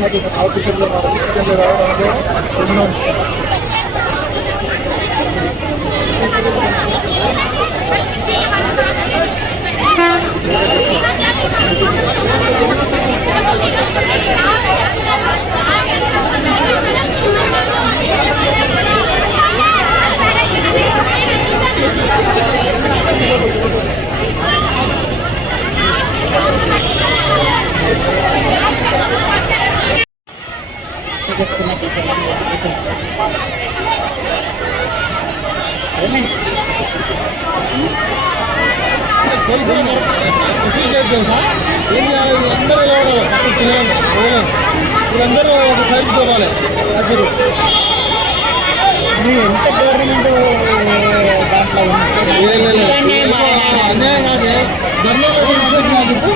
నాకు ఆఫీసర్లు ఆఫీసర్లు రావడంలో ఉన్నాం చెప్తున్న తెలుసు ఏం చేయాలి పిల్లలు పిల్లలు వీళ్ళందరూ ఒక సైడ్ పోవాలి దగ్గర మీరు ఎంత గవర్నమెంట్ దాంట్లో అన్యాయం కాదే ధర్మంలో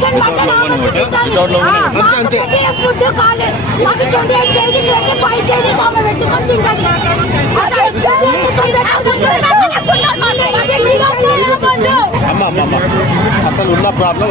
చికెన్ మటన్ అంతే. ఫుడ్ కాలేదు మాకు ట్వంటీ ఎయిట్ కేజీస్ పెట్టి ఫైవ్ కేజీస్ ఆమె పెట్టుకొని తింటాను అమ్మ అమ్మ అమ్మ అసలు ఉన్న ప్రాబ్లం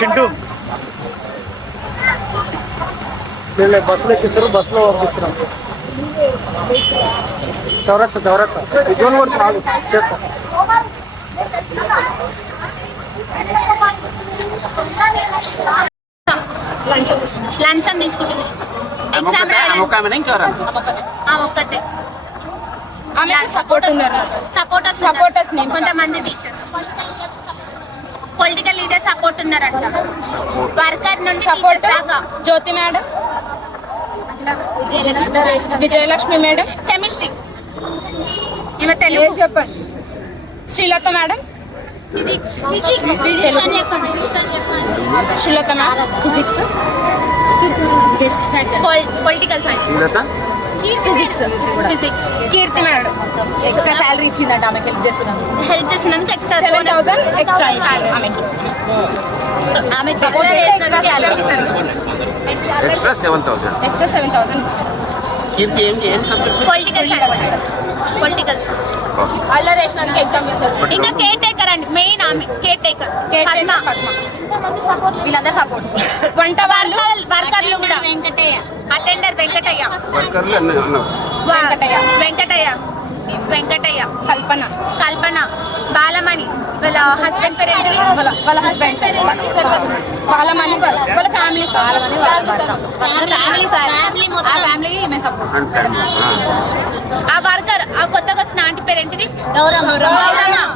చింటూ. వీళ్ళు బస్సులు ఎక్కిస్తారు బస్సులో పంపిస్తున్నాం చౌరస్తా చౌరస్తా. విజువల్ కూడా రాదు చేస్తాం. లంచం తీసుకుంటుంది. ఎగ్జామ్ ఒక్కతే ఆమె సపోర్ట్ ఉన్నారు. సపోర్టర్స్ Supporters names కొంతమంది టీచర్స్ పొలిటికల్ లీడర్ సపోర్ట్ ఉన్నారంట. వర్కర్ నుండి support Jyothi madam. Vijayalakshmi madam. Chemistry ఈమె తెలుగు. చెప్పండి? Srilatha madam. Srilatha madam. Physics political science physics physics Keerthi madam. Extra salary ఇచ్చిందంట ఆమెకి హెల్ప్ చేస్తున్నాను హెల్ప్ చేసినందుకు ఎక్స్ట్రా సెవెన్ థౌసండ్ ఎక్స్ట్రా ఇచ్చారు ఆమెకి ఆమెకి support extra salary extra seven thousand extra seven thousand ఇచ్చారు కీర్తి ఏం ఏం subject political science political science అల్లరి వేసినందుకు ఎగ్జామ్ చేశారు ఇంకా కేర్ టేకర్ అండి మెయిన్ ఆమె కేర్ టేకర్ వీళ్ళందరూ సపోర్ట్ వంట వాళ్ళు వర్కర్లు కూడా. వెంకటయ్య. అటెండర్ వెంకటయ్య. వర్కర్లు అన్నీ అన్నావు వెంకటయ్య వెంకటయ్య. వెంకటయ్య. కల్పన. కల్పన. బాలమణి. వాళ్ళ హస్బెండ్ పేరు? వాళ్ళ వాళ్ళ హస్బెండ్ వాళ్ళ మనీ వాళ్ళ ఫ్యామిలీ వాళ్ళని ఫ్యామిలీ సార్. ఆ ఫ్యామిలీ మేము సపోర్ట్ ఆ వర్కర్ ఆ కొత్తగా వచ్చిన ఆంటీ పేరు ఏంటిది? గౌరమ్మ.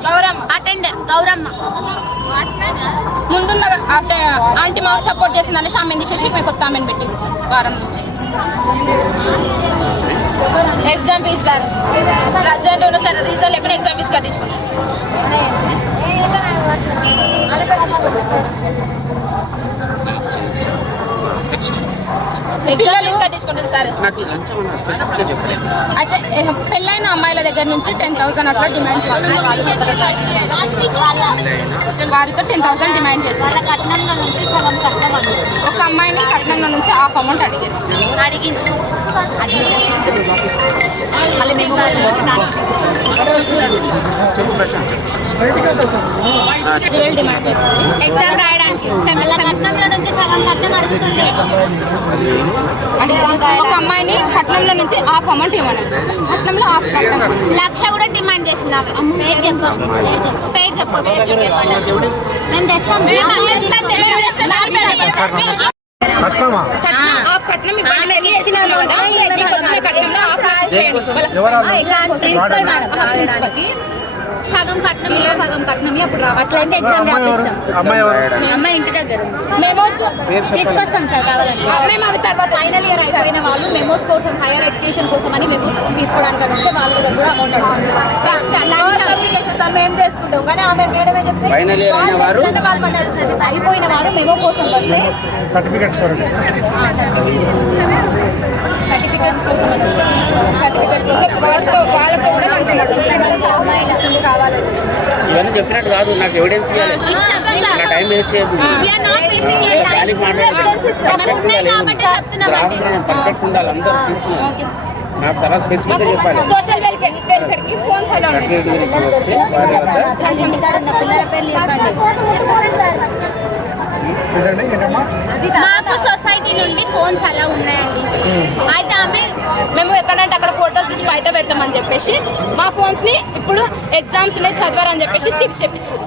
గౌరమ్మ. అటెండర్ గౌరమ్మ. ముందున్న ఆంటీ మాకు సపోర్ట్ చేసింది అనేసి ఆమెను తీసేసి మేము కొత్త ఆమెను పెట్టి వారం నుంచి. Exam fees sir. ప్రజెంట్ ఉన్న సార్ రీజన్ లేకుండా ఎగ్జామ్ ఫీజ్ కట్టించుకున్నాం అయితే పెళ్ళైన అమ్మాయిల దగ్గర నుంచి టెన్ థౌసండ్ అట్లా డిమాండ్ చేస్తారు. వారితో టెన్ థౌసండ్ డిమాండ్ చేస్తారు. ఒక అమ్మాయిని కట్నంలో నుంచి హాఫ్ అమౌంట్ అడిగారు. అడిగింది. మళ్ళీ మేము డిమాండ్ చేస్తుంది ఎగ్జామ్ రాయడానికి కట్నంలో నుంచి సగం కట్నం అడుగుతుంది అడిగారు ఒక అమ్మాయిని పట్నంలో నుంచి హాఫ్ అమౌంట్ ఇవ్వను పట్నంలో హాఫ్ లక్ష కూడా డిమాండ్ చేసింది. పేరు చెప్పు. పేరు చెప్పు మేము తెస్తాం. కట్నం ఇవ్వండి కట్నం సగం కట్నం ఇలా సగం కట్నం అప్పుడు అట్లయితే ఎగ్జామ్ రాపిస్తాం. అమ్మాయి ఇంటి దగ్గర. మెమోస్ తీసుకొస్తాం సార్ కావాలంటే మేము అవి తర్వాత ఫైనల్ ఇయర్ అయిపోయిన వాళ్ళు మెమోస్ కోసం హైయర్ ఎడ్యుకేషన్ కోసం అని మెమోస్ తీసుకోవడానికి వస్తే వాళ్ళ దగ్గర కూడా అమౌంట్ అప్లికేషన్ సార్ మేము చేసుకుంటాం కానీ ఆమె మేడమే చెప్తే Final year అయిన వారు? అయిపోయిన వారు మెమో కోసం వస్తే సర్టిఫికెట్స్ సర్టిఫికెట్స్ కోసం సర్టిఫికెట్స్ కోసం వాళ్ళతో వాళ్ళతో కూడా మంచిగా నడుస్తుంది. అమ్మాయిలు ఇవన్నీ చెప్పినట్టు కాదు నాకు ఎవిడెన్స్ ఇవ్వాలి. నా టైం వేస్ట్ చేయదు దానికి మాట్లాడాలి పర్ఫెక్ట్ ఉండాలి రాష్ట్రం పర్ఫెక్ట్ ఉండాలి అందరూ తీసుకున్నారు. నాకు తర్వాత స్పెసిఫిక్గా చెప్పాలి. సోషల్ సర్టిఫికేట్ గురించి వస్తే వారి వద్ద మాకు సొసైటీ నుండి ఫోన్స్ అలా ఉన్నాయండి. అయితే ఆమె మేము ఎక్కడంటే అక్కడ ఫోటోస్ తీసి బయట పెడతామని చెప్పేసి మా ఫోన్స్ని ఇప్పుడు ఎగ్జామ్స్ ఉన్నాయి చదివారని చెప్పేసి తిప్పి చెప్పించారు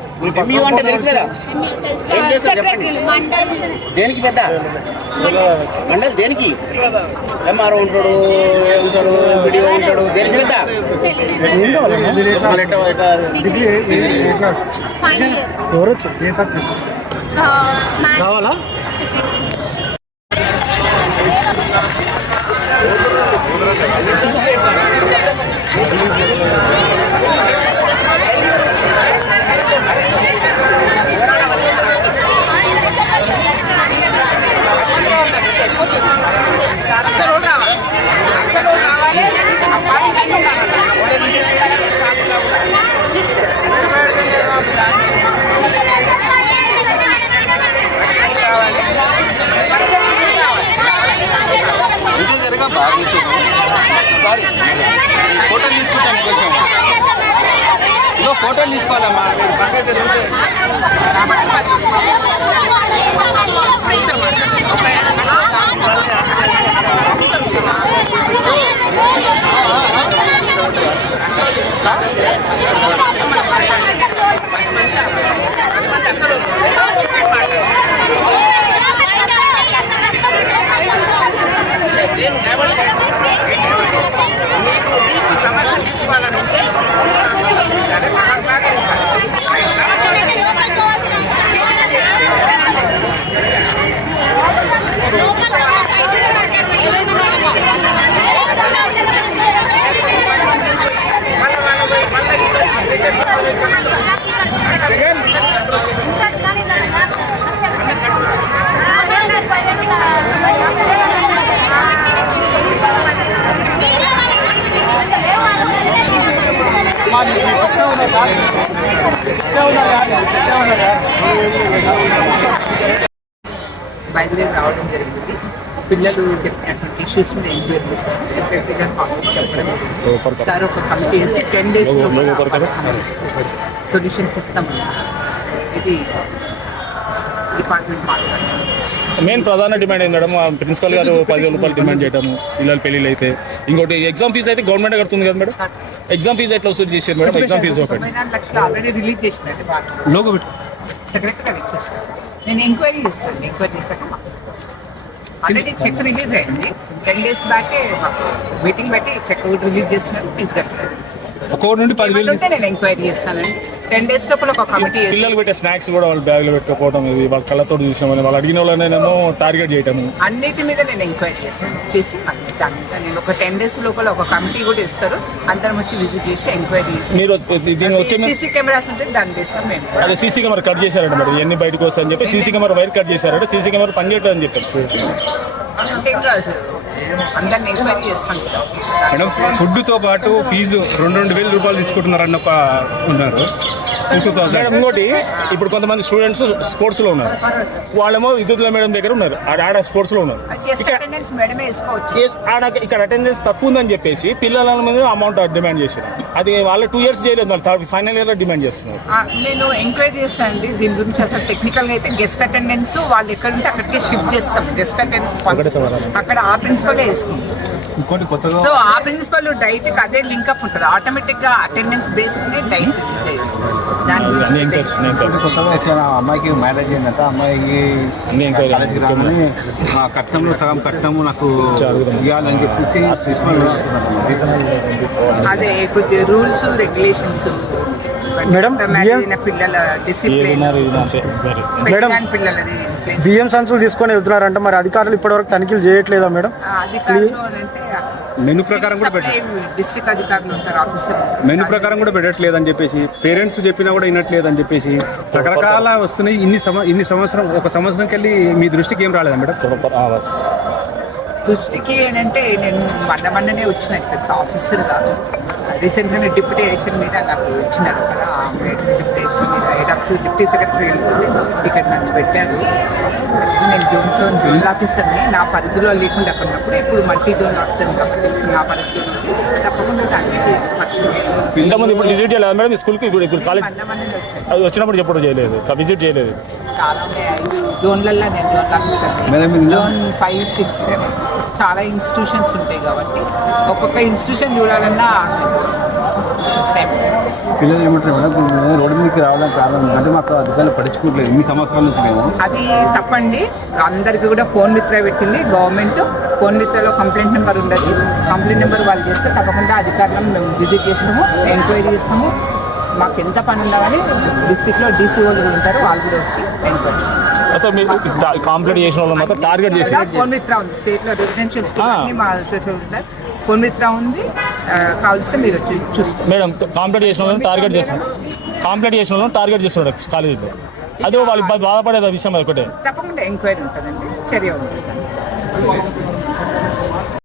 దేనికి పెద్ద? మండలి దేనికి? ఎంఆర్ఓ ఉంటాడు ఉంటాడు వీడియో ఉంటాడు దేనికి పెద్ద? మళ్ళీ ఎట్ట- ఎట్ట- డిగ్రీ. ఏ- ఏ- ఏ క్లాస్ ఫైనల్ ఎవరు వచ్చు ఏ సబ్జెక్ట్ కావాలా పట్టుకొని బయలుదేరి రావడం జరిగింది. పిల్లలు చెప్పినటువంటి ఇష్యూస్ మీద ఎంక్వైరీ చేస్తాం సెక్రటరీ గారు కాంటాక్ట్ చెప్పడం సార్ ఒక కమిటీ వేసి టెన్ డేస్ సొల్యూషన్స్ ఇస్తాం ఇది డిపార్ట్మెంట్ మెయిన్ ప్రధాన డిమాండ్ ఏంటి మేడం? ప్రిన్సిపల్ గారు పదివేల రూపాయలు డిమాండ్ చేయడము పిల్లల పెళ్ళిళ్ళు అయితే. ఇంకోటి ఎగ్జామ్ ఫీజు అయితే గవర్నమెంట్ కడుతుంది కదా మేడం? ఎగ్జామ్ ఫీజు ఎట్లా వసూలు చేశారు మేడం? ఎగ్జామ్ ఫీజు ఒకటి. లోగో పెట్టు. సెక్రటరీ గారు ఇచ్చేసారు నేను ఎంక్వైరీ చేస్తాను ఎంక్వైరీ చేస్తాక ఆల్రెడీ చెక్ రిలీజ్ అయింది. టెన్ డేస్ బ్యాకే మీటింగ్ పెట్టి చెక్ రిలీజ్ చేసినారు ఫీజు కట్టారు ఒక్కొక్కటి నుండి పదివేలు ఉంటే నేను ఎంక్వైరీ చేస్తానండి. టెన్ డేస్ లోపల ఒక కమిటీ పిల్లలు పెట్టే స్నాక్స్ కూడా వాళ్ళు బ్యాగ్లో పెట్టుకోవడం ఇది వాళ్ళ కళ్ళతో చూసామని వాళ్ళు అడిగిన వాళ్ళనేమో టార్గెట్ చేయటము. అన్నిటి మీద నేను ఎంక్వైరీ చేస్తాను. చేసి నేను ఒక టెన్ డేస్ లోపల ఒక కమిటీ కూడా ఇస్తారు. అందరం వచ్చి విజిట్ చేసి ఎంక్వైరీ మీరు దీని వచ్చే సీసీ కెమెరాస్ ఉంటే దాని బేస్ మేము అదే సీసీ కెమెరా కట్ చేశారంట మరి ఎన్ని బయటకు వస్తాయని చెప్పి సీసీ కెమెరా వైర్ కట్ చేశారంటే సీసీ కెమెరా పనిచేయట్లేదు అని చెప్పారు అందరిని ఎంక్వైరీ మేడం ఫుడ్తో పాటు ఫీజు రెండు రెండు వేల రూపాయలు తీసుకుంటున్నారన్న ఒక ఉన్నారు. మేడం ఇంకోటి ఇప్పుడు కొంతమంది స్టూడెంట్స్ స్పోర్ట్స్లో ఉన్నారు. వాళ్ళేమో విద్యుత్ల మేడం దగ్గర ఉన్నారు. ఆడ ఆడ స్పోర్ట్స్లో ఉన్నారు. ఇక్కడ ఆడ ఇక్కడ అటెండెన్స్ తక్కువ ఉందని చెప్పేసి పిల్లల మీద అమౌంట్ డిమాండ్ చేశారు. అది వాళ్ళు టూ ఇయర్స్ చేయలేదు మరి థర్డ్ ఫైనల్ ఇయర్లో డిమాండ్ చేస్తున్నారు. నేను ఎంక్వైరీ చేస్తాను అండి దీని గురించి అసలు టెక్నికల్గా అయితే గెస్ట్ అటెండెన్స్ వాళ్ళు ఎక్కడ ఉంటే అక్కడికే షిఫ్ట్ చేస్తాం. గెస్ట్ అటెండెన్స్ అక్కడ ఆ ప్రిన్సిపల్ వేసుకుంటాం ఇంకోటి కొత్తగా సో ఆ ప్రిన్సిపల్ డైట్కి అదే లింకప్ ఉంటుంది. ఆటోమేటిక్గా అటెండెన్స్ బేస్ డైట్ చేస్తారు దాని గురించి కొత్తగా వచ్చిన అమ్మాయికి మ్యారేజ్ అయిందంట. అమ్మాయికి కాలేజీకి కట్నంలో సగం కట్నము నాకు. ఇవ్వాలని చెప్పేసి అదే కొద్ది రూల్స్ రెగ్యులేషన్స్ మేడం, బియ్యం సంచులు తీసుకొని వెళ్తున్నారంట మరి అధికారులు ఇప్పటివరకు తనిఖీలు చేయట్లేదా మేడం మెను ప్రకారం కూడా డిస్ట్రిక్ట్ అధికారులు ఉంటారు ఆఫీసర్ మెను ప్రకారం కూడా పెట్టట్లేదని చెప్పేసి పేరెంట్స్ చెప్పినా కూడా వినట్లేదని చెప్పేసి రకరకాల వస్తున్నాయి. ఇన్ని ఇన్ని సంవత్సరం ఒక సంవత్సరంకి వెళ్ళి మీ దృష్టికి ఏం రాలేదా మేడం. దృష్టికి ఏంటంటే నేను మొన్న మొన్ననే వచ్చిన ఇక్కడికి ఆఫీసర్గా రీసెంట్గానే డిప్యూటేషన్ మీద నాకు వచ్చినారు అక్కడ. డిప్యూటేషన్ మీద హెడ్ ఆఫీసర్ డిప్యూటీ సెక్రటరీ వెళ్ళిపోతే ఇక్కడ నన్ను పెట్టారు. యాక్చువల్లీ నేను జోన్ సెవెన్ జోన్ ఆఫీసర్ని నా పరిధిలో లేకుండా అక్కడ ఉన్నప్పుడు ఇప్పుడు మల్టీ జోన్ ఆఫీసర్ కాబట్టి నా పరిధిలో తప్పకుండా ఇంతకుముందు ఇప్పుడు విజిట్ చేయలేదు. మేడం స్కూల్కి ఇప్పుడు ఇప్పుడు కాలేజ్ అది వచ్చినప్పుడు చెప్పడం చేయలేదు. విజిట్ చేయలేదు. చాలా జోన్లలో నేను zone officer zone five six seven. చాలా ఇన్స్టిట్యూషన్స్ ఉంటాయి కాబట్టి ఒక్కొక్క ఇన్స్టిట్యూషన్ చూడాలన్నా పిల్లలు ఏమంటారు రోడ్డు మీదకి రావడానికి కారణం అంటే మాకు అధికారులు పట్టించుకోవట్లేదు. ఇన్ని సంవత్సరాల నుంచి మేము. అది తప్పండి. అందరికీ కూడా ఫోన్ మిత్ర పెట్టింది. గవర్నమెంట్ ఫోన్ మిత్రలో కంప్లైంట్ నెంబర్ ఉండదు. కంప్లైంట్ నెంబర్ వాళ్ళు చేస్తే తప్పకుండా అధికారులను మేము విజిట్ చేస్తాము ఎంక్వైరీ చేస్తాము. మాకు ఎంత పని ఉన్నా కానీ డిస్టిక్లో డీసీఓలు కూడా ఉంటారు. వాళ్ళు కూడా వచ్చి ఎంక్వైరీ చేస్తారు. మొత్తం మీరు కాంప్లీట్ చేసిన వాళ్ళు మాత్రం టార్గెట్ చేసి. ఫోన్ మిత్ర ఉంది. స్టేట్లో రెసిడెన్షియల్ స్కూల్. అన్ని మా అసోసియేషన్ ఉంటారు ఫోన్ మిత్ర ఉంది. ఆ, కావలిస్తే మీరు వచ్చి చూసుకోండి. మేడం కంప్లీట్ చేసిన వాళ్ళని టార్గెట్ చేస్తాం. కంప్లీట్ చేసిన వాళ్ళని టార్గెట్ చేస్తున్నాడు కాలేజీలో. అదే వాళ్ళు బాధపడేది విషయం అది ఒకటే. తప్పకుండా ఎంక్వైరీ ఉంటుందండి. చర్య ఉంటుంది.